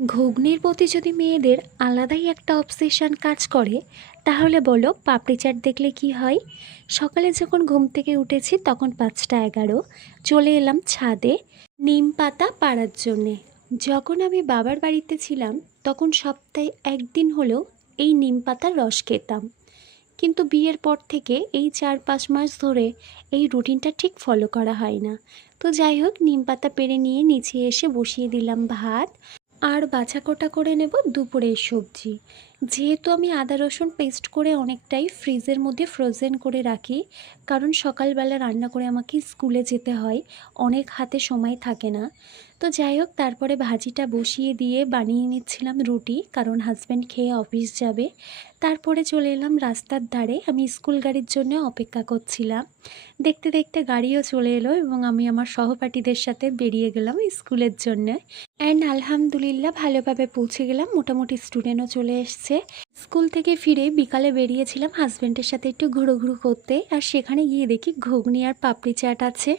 ঘুগনির প্রতি যদি মেয়েদের আলাদাই একটা অবসেশন কাজ করে, তাহলে বলো পাপড়ি চাট দেখলে কি হয়। সকালে যখন ঘুম থেকে উঠেছি তখন 5টা 11, চলে এলাম ছাদে নিম পাতা পাড়ার জন্যে। যখন আমি বাবার বাড়িতে ছিলাম তখন সপ্তাহে একদিন হলেও এই নিম পাতার রস খেতাম, কিন্তু বিয়ের পর থেকে এই 4-5 মাস ধরে এই রুটিনটা ঠিক ফলো করা হয় না। তো যাই হোক, নিম পাতা পেড়ে নিয়ে নিচে এসে বসিয়ে দিলাম ভাত, আর বাছাকোটা করে নেব দুপুরের সবজি। যেহেতু আমি আদা রসুন পেস্ট করে অনেকটাই ফ্রিজের মধ্যে ফ্রোজেন করে রাখি, কারণ সকালবেলা রান্না করে আমাকে স্কুলে যেতে হয়, অনেক হাতে সময় থাকে না। তো যাই হোক, তারপরে ভাজিটা বসিয়ে দিয়ে বানিয়ে নিচ্ছিলাম রুটি, কারণ হাজব্যান্ড খেয়ে অফিস যাবে। তারপরে চলে এলাম রাস্তার ধারে, আমি স্কুল গাড়ির জন্য অপেক্ষা করছিলাম। দেখতে দেখতে গাড়িও চলে এলো এবং আমি আমার সহপাঠীদের সাথে বেরিয়ে গেলাম স্কুলের জন্য। অ্যান্ড আলহামদুলিল্লাহ ভালোভাবে পৌঁছে গেলাম, মোটামুটি স্টুডেন্টও চলে এসছে। স্কুল থেকে ফিরে বিকালে বেরিয়েছিলাম হাজব্যান্ডের সাথে একটু ঘুরোঘুরো করতে, আর সেখানে গিয়ে দেখি ঘুগনি আর পাপড়ি চাট আছে।